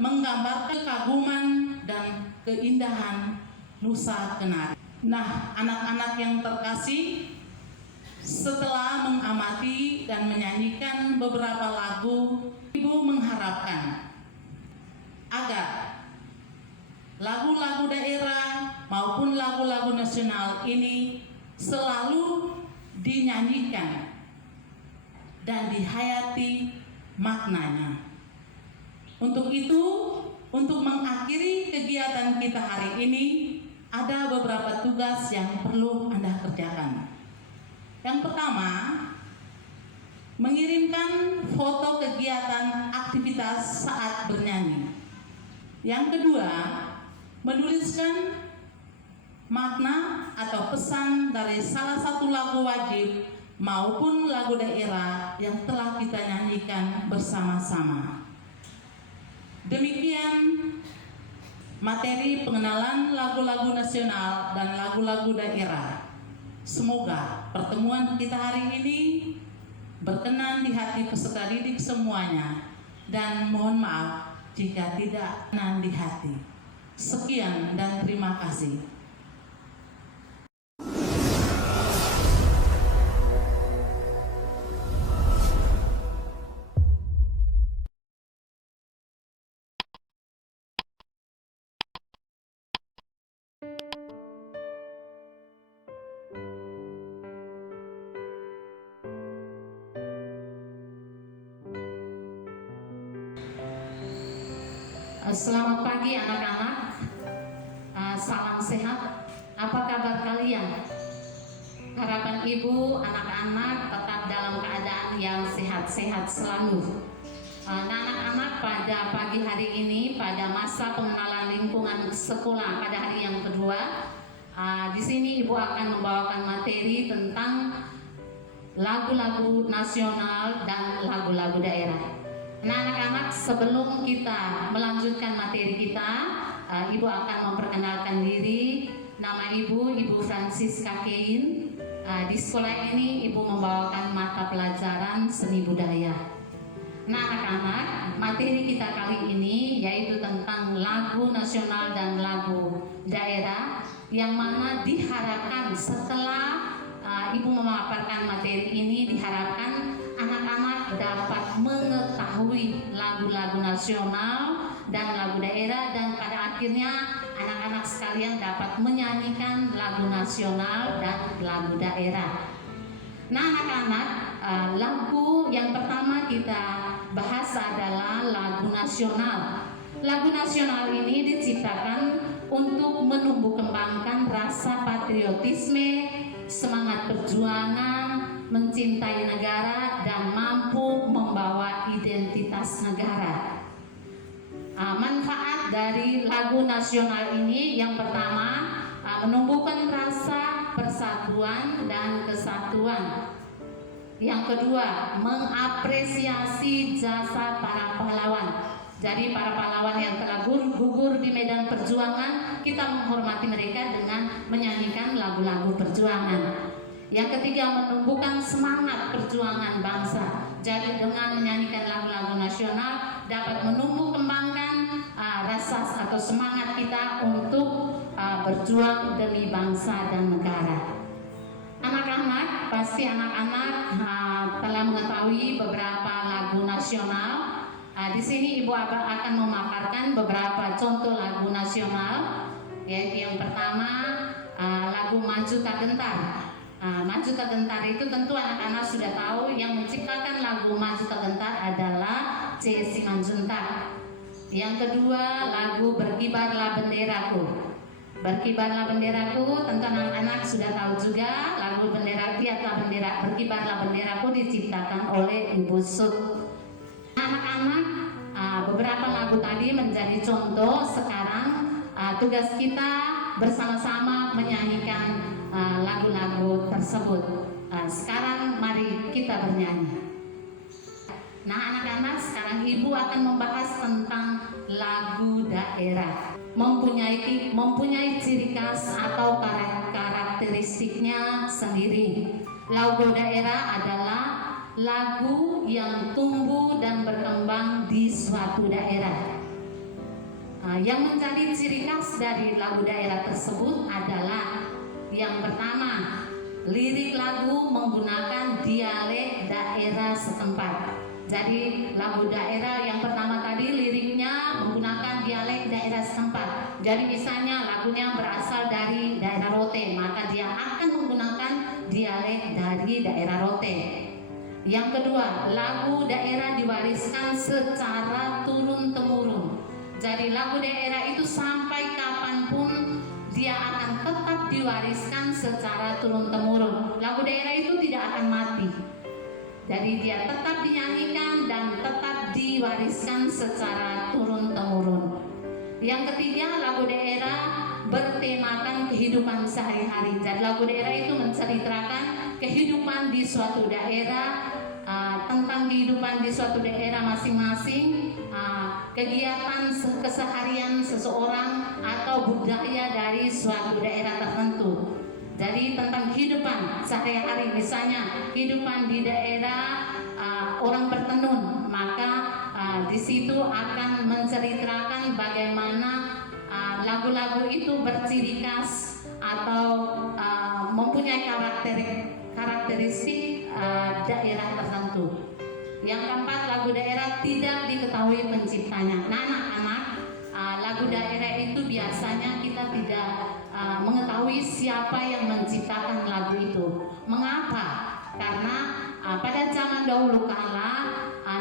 menggambarkan kekaguman dan keindahan Nusa Kenari. Nah, anak-anak yang terkasih, setelah mengamati dan menyanyikan beberapa lagu, Ibu mengharapkan agar lagu-lagu daerah maupun lagu-lagu nasional ini selalu dinyanyikan dan dihayati maknanya. Untuk itu, untuk mengakhiri kegiatan kita hari ini, ada beberapa tugas yang perlu Anda kerjakan. Yang pertama, mengirimkan foto kegiatan aktivitas saat bernyanyi. Yang kedua, menuliskan makna atau pesan dari salah satu lagu wajib maupun lagu daerah yang telah kita nyanyikan bersama-sama. Demikian materi pengenalan lagu-lagu nasional dan lagu-lagu daerah. Semoga pertemuan kita hari ini berkenan di hati peserta didik semuanya, dan mohon maaf jika tidak berkenan di hati. Sekian dan terima kasih. Selamat pagi anak-anak, salam sehat. Apa kabar kalian? Harapan ibu anak-anak tetap dalam keadaan yang sehat-sehat selalu. Anak-anak, pada pagi hari ini, pada masa pengenalan lingkungan sekolah pada hari yang kedua, di sini ibu akan membawakan materi tentang lagu-lagu nasional dan lagu-lagu daerah. Nah, anak-anak, sebelum kita melanjutkan materi kita, ibu akan memperkenalkan diri nama Ibu Francisca Kein. Di sekolah ini Ibu membawakan mata pelajaran seni budaya. Nah anak-anak, materi kita kali ini yaitu tentang lagu nasional dan lagu daerah, yang mana diharapkan setelah Ibu memaparkan materi ini, diharapkan anak-anak dapat mengetahui lagu-lagu nasional dan lagu daerah, dan pada akhirnya anak-anak sekalian dapat menyanyikan lagu nasional dan lagu daerah. Nah anak-anak, lagu yang pertama kita bahas adalah lagu nasional. Lagu nasional ini diciptakan untuk menumbuh kembangkan rasa patriotisme, semangat perjuangan, mencintai negara, dan mampu membawa identitas negara. Manfaat dari lagu nasional ini yang pertama, menumbuhkan rasa persatuan dan kesatuan. Yang kedua, mengapresiasi jasa para pahlawan. Jadi para pahlawan yang telah gugur di medan perjuangan, kita menghormati mereka dengan menyanyikan lagu-lagu perjuangan. Yang ketiga, menumbuhkan semangat perjuangan bangsa. Jadi dengan menyanyikan lagu-lagu nasional dapat menumbuh kembangkan rasa atau semangat kita untuk berjuang demi bangsa dan negara. Anak-anak, pasti anak-anak telah mengetahui beberapa lagu nasional. Di sini Ibu akan memaparkan beberapa contoh lagu nasional, yaitu yang pertama lagu Maju Tak Gentar. Maju Tak Gentar itu tentu anak-anak sudah tahu, yang menciptakan lagu Maju Tak Gentar adalah C. Simanjuntak. Yang kedua lagu Berkibarlah Benderaku. Berkibarlah Benderaku, tentu anak-anak sudah tahu juga, lagu bendera atau bendera Berkibarlah Benderaku diciptakan oleh Ibu Sut. Anak-anak, beberapa lagu tadi menjadi contoh. Sekarang tugas kita bersama-sama menyanyikan lagu-lagu tersebut. Sekarang mari kita bernyanyi. Nah anak-anak, sekarang Ibu akan membahas tentang lagu daerah. Mempunyai ciri khas atau karakteristiknya sendiri. Lagu daerah adalah lagu yang tumbuh dan berkembang di suatu daerah. Yang menjadi ciri khas dari lagu daerah tersebut adalah yang pertama, lirik lagu menggunakan dialek daerah setempat. Jadi lagu daerah yang pertama tadi liriknya menggunakan dialek daerah setempat. Jadi misalnya lagunya berasal dari daerah Rote, maka dia akan menggunakan dialek dari daerah Rote. Yang kedua, lagu daerah diwariskan secara turun-temurun. Jadi lagu daerah itu sampai kapanpun dia akan tetap diwariskan secara turun-temurun. Lagu daerah itu tidak akan mati. Jadi dia tetap dinyanyikan dan tetap diwariskan secara turun-temurun. Yang ketiga, lagu daerah bertemakan kehidupan sehari-hari. Jadi lagu daerah itu menceritakan kehidupan di suatu daerah, tentang kehidupan di suatu daerah masing-masing, kegiatan keseharian seseorang atau budaya dari suatu daerah tertentu. Jadi tentang kehidupan sehari-hari, misalnya kehidupan di daerah orang bertenun, maka di situ akan menceritakan bagaimana lagu-lagu itu berciri khas atau mempunyai karakteristik daerah tertentu. Yang keempat, lagu daerah tidak diketahui penciptanya. Nah anak-anak, lagu daerah itu biasanya kita tidak mengetahui siapa yang menciptakan lagu itu. Mengapa? Karena pada zaman dahulu kala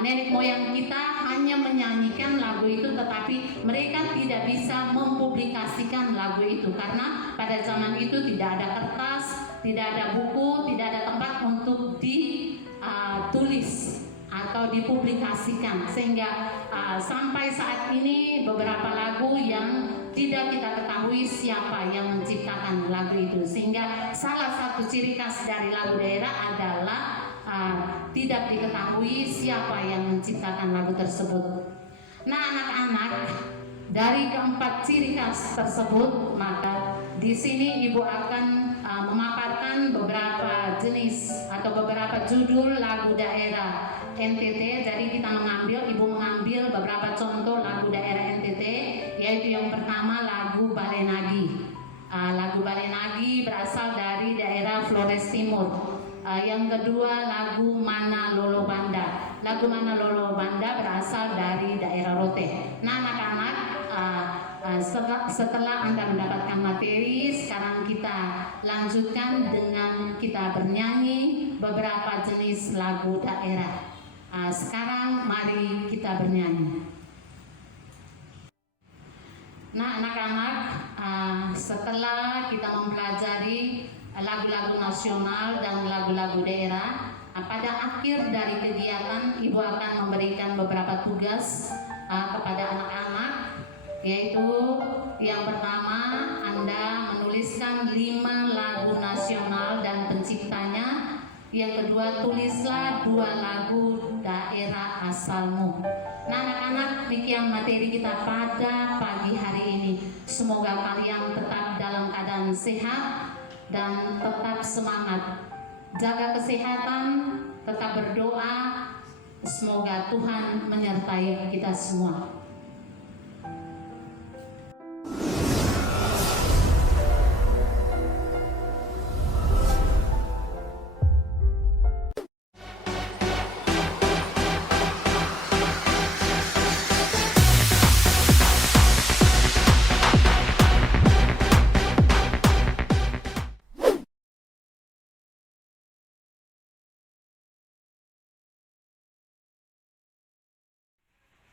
nenek moyang kita hanya menyanyikan lagu itu, tetapi mereka tidak bisa mempublikasikan lagu itu karena pada zaman itu tidak ada kertas, tidak ada buku, tidak ada tempat untuk ditulis atau dipublikasikan, sehingga sampai saat ini beberapa lagu yang tidak kita ketahui siapa yang menciptakan lagu itu, sehingga salah satu ciri khas dari lagu daerah adalah tidak diketahui siapa yang menciptakan lagu tersebut. Nah anak-anak, Dari keempat ciri khas tersebut, maka di sini Ibu akan memaparkan beberapa jenis atau beberapa judul lagu daerah NTT. Jadi Ibu mengambil beberapa contoh lagu daerah NTT, yaitu yang pertama lagu Balenagi. Lagu Balenagi berasal dari daerah Flores Timur. Yang kedua lagu Mana Lolo Banda. Lagu Mana Lolo Banda berasal dari daerah Rote. Nah, anak-anak, setelah Anda mendapatkan materi, sekarang kita lanjutkan dengan kita bernyanyi beberapa jenis lagu daerah. Sekarang mari kita bernyanyi. Nah, anak-anak, setelah kita mempelajari lagu-lagu nasional dan lagu-lagu daerah, pada akhir dari kegiatan Ibu akan memberikan beberapa tugas kepada anak-anak, yaitu yang pertama Anda menuliskan 5 lagu nasional dan penciptanya. Yang kedua, tulislah 2 lagu daerah asalmu. Nah, anak-anak, demikian materi kita pada pagi hari ini. Semoga kalian tetap dalam keadaan sehat dan tetap semangat. Jaga kesehatan, tetap berdoa. Semoga Tuhan menyertai kita semua.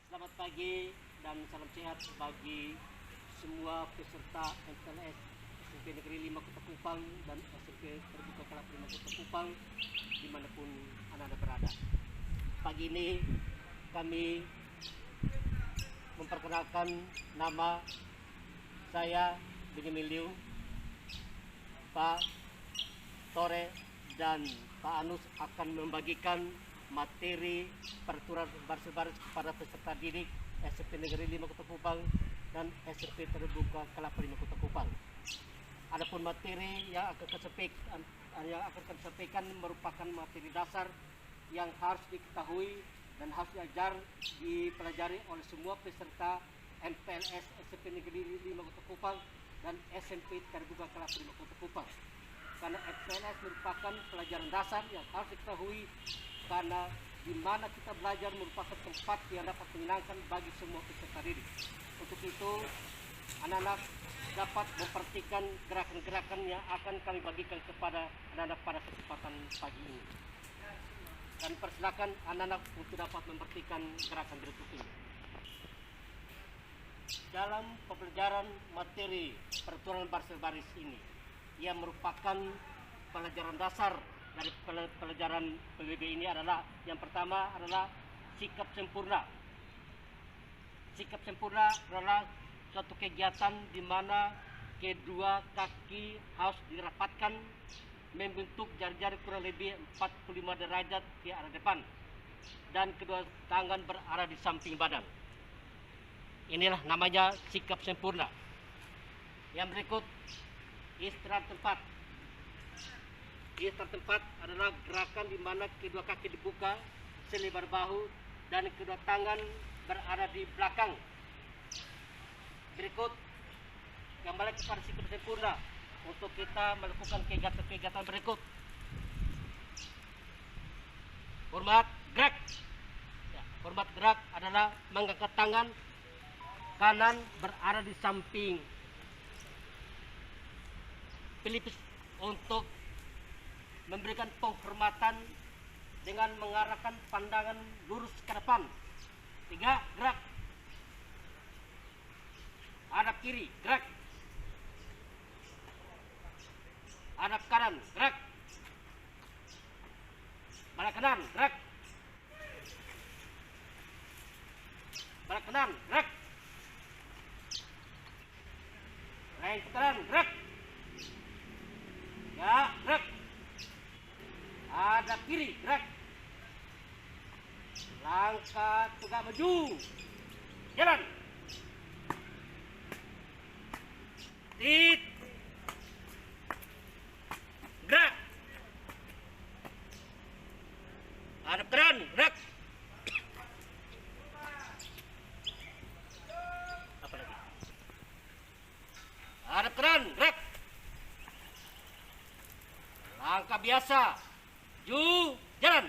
Selamat pagi dan salam sehat bagi semua peserta MPLS SMP Negeri 5 Kota Kupang dan SMP Terbuka Kelas 5 Kota Kupang dimanapun anda berada. Pagi ini kami memperkenalkan nama saya Benyamin Liu, Pak Tore dan Pak Anus akan membagikan materi peraturan baris-baris kepada peserta didik SMP Negeri 5 Kota Kupang dan SMP Terbuka Kelas 5 Kota Kupang. Adapun materi yang akan kami sampaikan merupakan materi dasar yang harus diketahui dan harus diajar dipelajari oleh semua peserta MPLS SMP Negeri 5 Kota Kupang dan SMP Terbuka Kelas 5 Kota Kupang. Karena MPLS merupakan pelajaran dasar yang harus diketahui, karena di mana kita belajar merupakan tempat yang dapat menyenangkan bagi semua peserta didik. Untuk itu, anak-anak dapat memperhatikan gerakan-gerakan yang akan kami bagikan kepada anak-anak pada kesempatan pagi ini. Dan persilakan anak-anak untuk dapat memperhatikan gerakan berikut ini. Dalam pembelajaran materi peraturan baris-baris ini, yang merupakan pelajaran dasar dari pelajaran PBB ini adalah yang pertama adalah sikap sempurna. Sikap sempurna adalah suatu kegiatan di mana kedua kaki harus dirapatkan membentuk jari-jari kurang lebih 45 derajat ke arah depan dan kedua tangan berada di samping badan. Inilah namanya sikap sempurna. Yang berikut, istirahat tempat. Istirahat tempat adalah gerakan di mana kedua kaki dibuka selebar bahu dan kedua tangan berada di belakang. Berikut, kembali kepada sikap sempurna untuk kita melakukan kegiatan-kegiatan berikut. Hormat gerak. Ya, hormat gerak adalah mengangkat tangan kanan berada di samping pelipis untuk memberikan penghormatan dengan mengarahkan pandangan lurus ke depan. 3, gerak. Hadap kiri, gerak. Hadap kanan, gerak. Balik kanan, gerak. Balik kanan, gerak. Lain kanan, gerak. Ya, gerak. Hadap kiri, gerak. Langkah tegak maju. Jalan. keran, gerak. Langkah biasa. Ju, jalan.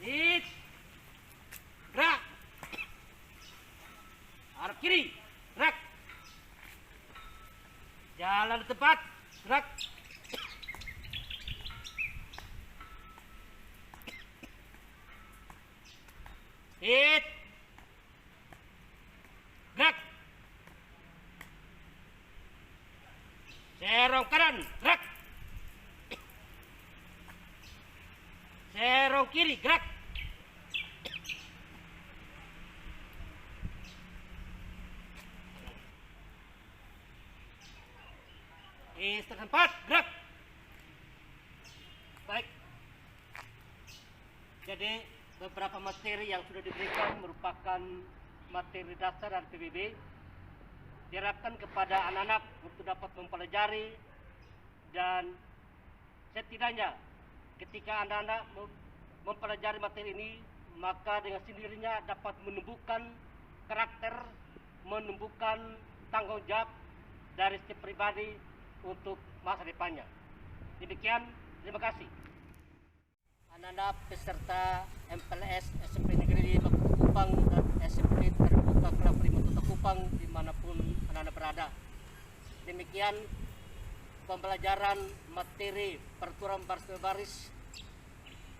Hit. Gerak. Arah kiri, gerak. Jalan di tempat, gerak. Hit. Gerak. Serong kanan, gerak. Serong kiri, gerak. Setengah 4, gerak. Baik. Jadi beberapa materi yang sudah diberikan merupakan materi dasar dari PBB, diharapkan kepada anak-anak untuk dapat mempelajari, dan setidaknya ketika anak-anak mempelajari materi ini, maka dengan sendirinya dapat menumbuhkan karakter, menumbuhkan tanggung jawab dari setiap pribadi untuk masa depannya. Demikian, terima kasih. Anak-anak peserta MPLS SMP Negeri 5 Kota Kupang dan SMP Terbuka Kelapa 5 Kota Kupang dimanapun anak-anak berada. Demikian pembelajaran materi peraturan baris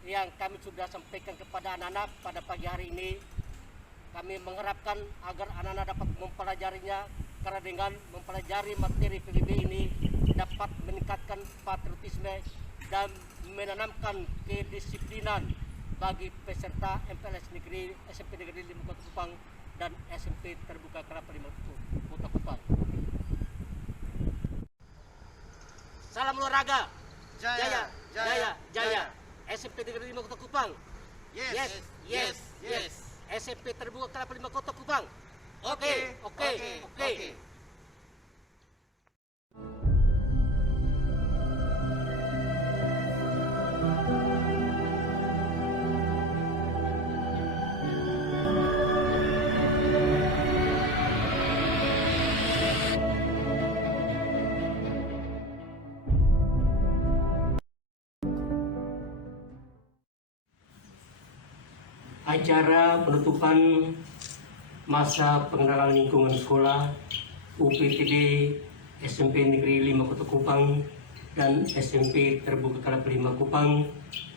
yang kami sudah sampaikan kepada anak-anak pada pagi hari ini. Kami mengharapkan agar anak-anak dapat mempelajarinya, karena dengan mempelajari materi PBB ini dapat meningkatkan patriotisme dan menanamkan kedisiplinan bagi peserta MPLS Negeri SMP Negeri 5 Kota Kupang dan SMP Terbuka Kelapa 5 Kota Kupang. Salam olahraga. Jaya, jaya, jaya. SMP Negeri 5 Kota Kupang. Yes, yes, yes. SMP Terbuka Kelapa 5 Kota Kupang. Oke. Acara penutupan masa pengenalan lingkungan sekolah UPTD SMP Negeri 5 Kota Kupang dan SMP Terbuka Kelapa 5 Kupang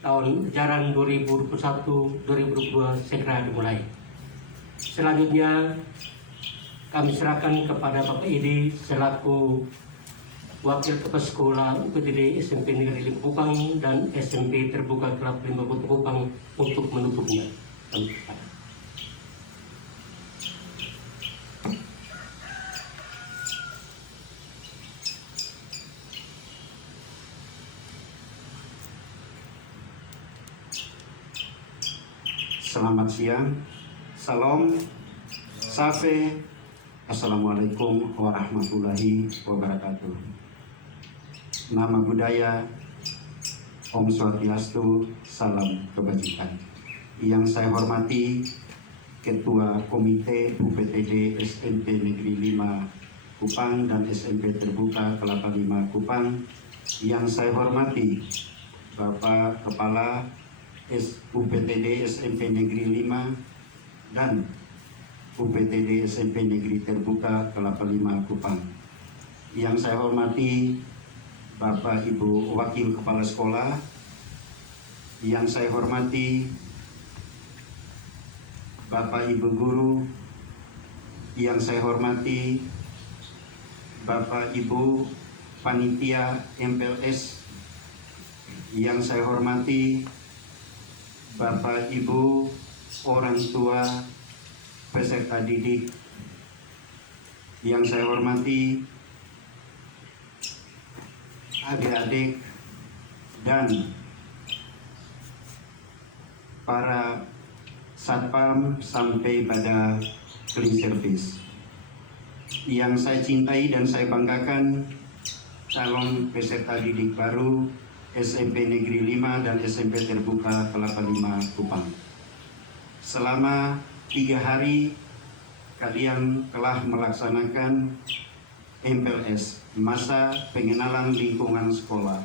tahun ajaran 2021-2022 segera dimulai. Selanjutnya kami serahkan kepada Bapak Idi selaku Wakil Kepala Sekolah UPTD SMP Negeri 5 Kupang dan SMP Terbuka Kelapa 5 Kota Kupang untuk menutupnya. Selamat siang, salam, safe, assalamualaikum warahmatullahi wabarakatuh. Nama budaya, Om Swastiastu, salam kebajikan. Yang saya hormati Ketua Komite UPTD SMP Negeri 5 Kupang dan SMP Terbuka Kelapa 5 Kupang. Yang saya hormati Bapak Kepala UPTD SMP Negeri 5 dan UPTD SMP Negeri Terbuka Kelapa 5 Kupang. Yang saya hormati Bapak Ibu Wakil Kepala Sekolah. Yang saya hormati Bapak Ibu Guru. Yang saya hormati Bapak Ibu Panitia MPLS. Yang saya hormati Bapak Ibu orang tua peserta didik. Yang saya hormati adik-adik dan para satpam sampai pada clean service. Yang saya cintai dan saya banggakan calon peserta didik baru SMP Negeri 5 dan SMP Terbuka Kelapa 5 Kupang. Selama 3 hari kalian telah melaksanakan MPLS, masa pengenalan lingkungan sekolah.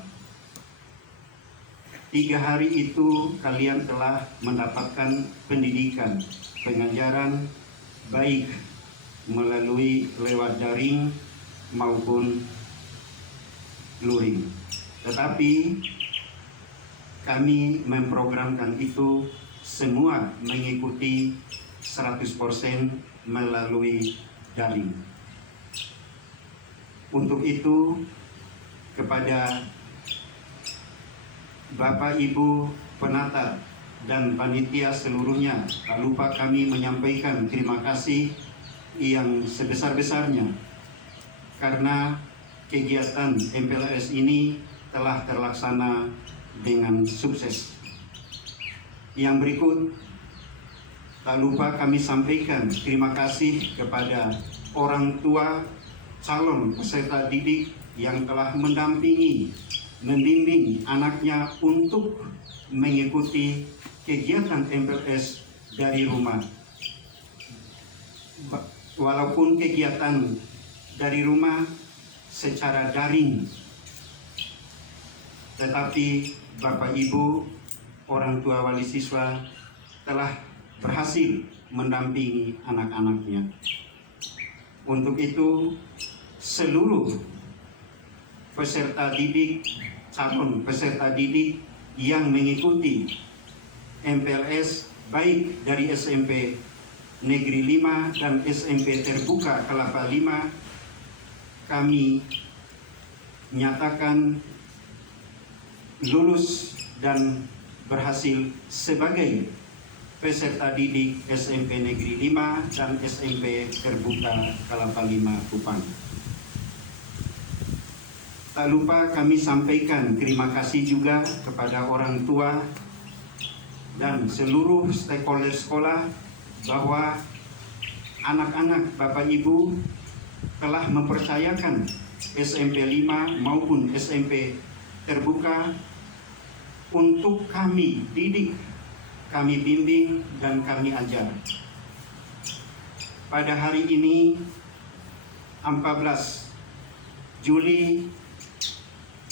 3 hari itu kalian telah mendapatkan pendidikan, pengajaran baik melalui lewat daring maupun luring. Tetapi kami memprogramkan itu semua mengikuti 100% melalui daring. Untuk itu, kepada Bapak Ibu penata dan panitia seluruhnya, tak lupa kami menyampaikan terima kasih yang sebesar-besarnya karena kegiatan MPLS ini telah terlaksana dengan sukses. Yang berikut, tak lupa kami sampaikan terima kasih kepada orang tua calon peserta didik yang telah mendampingi, membimbing anaknya untuk mengikuti kegiatan MPLS dari rumah. Walaupun kegiatan dari rumah secara daring, tetapi Bapak Ibu, orang tua wali siswa telah berhasil mendampingi anak-anaknya. Untuk itu, seluruh peserta didik, calon peserta didik yang mengikuti MPLS baik dari SMP Negeri 5 dan SMP Terbuka Kelapa 5, kami nyatakan lulus dan berhasil sebagai peserta didik SMP Negeri 5 dan SMP Terbuka Kelapa 5 Kupang. Tak lupa kami sampaikan terima kasih juga kepada orang tua dan seluruh stakeholder sekolah bahwa anak-anak Bapak Ibu telah mempercayakan SMP 5 maupun SMP Terbuka untuk kami didik, kami bimbing, dan kami ajar. Pada hari ini 14 Juli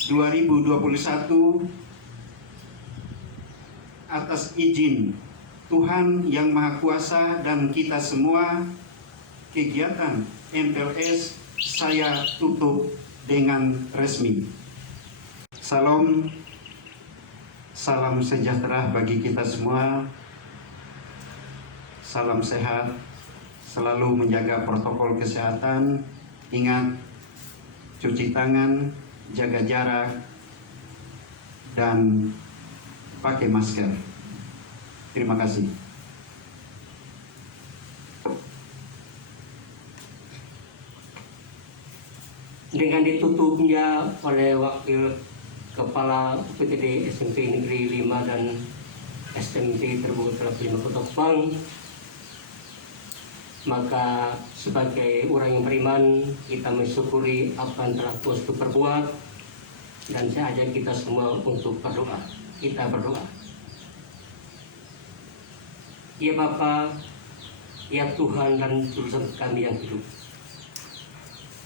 2021, atas izin Tuhan Yang Maha Kuasa dan kita semua, kegiatan MPLS saya tutup dengan resmi. Salam sejahtera bagi kita semua. Salam sehat, selalu menjaga protokol kesehatan. Ingat, cuci tangan, jaga jarak, dan pakai masker. Terima kasih. Dengan ditutupnya oleh Wakil Kepala UPTD SMP Negeri 5 dan SMP Terbuka Kelapa 5 Kota Kupang, maka sebagai orang yang beriman, kita mensyukuri apa yang telah Tuhan perbuat, dan saya ajak kita semua untuk berdoa. Kita berdoa. Ya Bapa, ya Tuhan dan Juru kami yang hidup,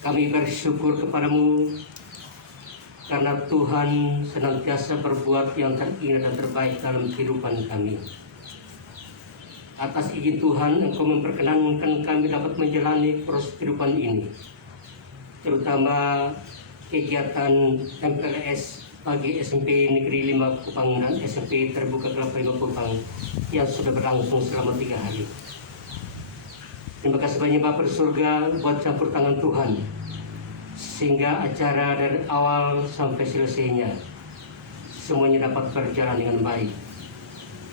kami bersyukur kepadamu karena Tuhan senantiasa berbuat yang terindah dan terbaik dalam kehidupan kami. Atas izin Tuhan, Engkau memperkenankan kami dapat menjalani proses kehidupan ini, terutama kegiatan MPLS bagi SMP Negeri 5 Kupang dan SMP Terbuka Kelapa 5 Kupang yang sudah berlangsung selama 3 hari. Terima kasih banyak Bapa di surga buat campur tangan Tuhan, sehingga acara dari awal sampai selesainya semuanya dapat berjalan dengan baik.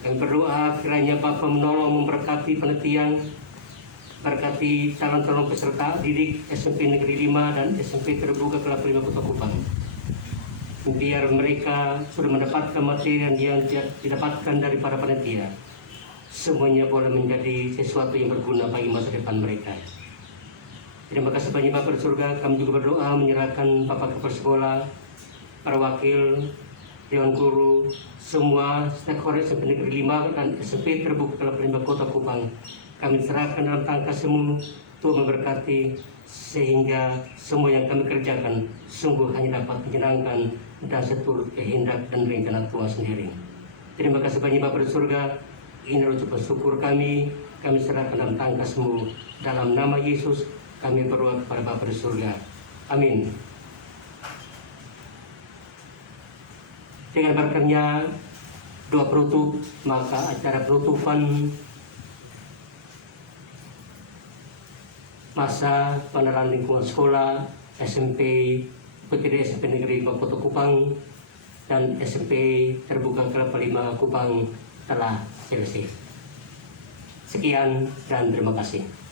Kami berdoa kiranya Bapa menolong, memberkati penelitian, berkati calon-calon peserta didik SMP Negeri 5 dan SMP Terbuka Kelapa 5 Kota Kupang. Biar mereka sudah mendapatkan materi yang didapatkan dari para panitia, semuanya boleh menjadi sesuatu yang berguna bagi masa depan mereka. Terima kasih banyak Bapa di surga. Kami juga berdoa menyerahkan Bapak Kepala Sekolah, para wakil, Dewan Guru, semua stakeholder SMP Negeri 5 dan SMP Terbuka Kelapa 5 Kota Kupang kami serahkan dalam tangan-Mu. Tuhan memberkati sehingga semua yang kami kerjakan sungguh hanya dapat menyenangkan dan seturut kehendak dan rencana Tuhan sendiri. Terima kasih banyak Bapa di surga. Ini ucapan syukur kami serahkan dalam tangan-Mu. Dalam nama Yesus kami berdoa kepada Bapa di surga. Amin. Dengan berkatnya doa penutup, maka acara penutupan masa pengenalan lingkungan sekolah SMP UPTD SMP Negeri 5 Kota Kupang dan SMP Terbuka Kelapa 5 Kupang telah selesai. Sekian dan terima kasih.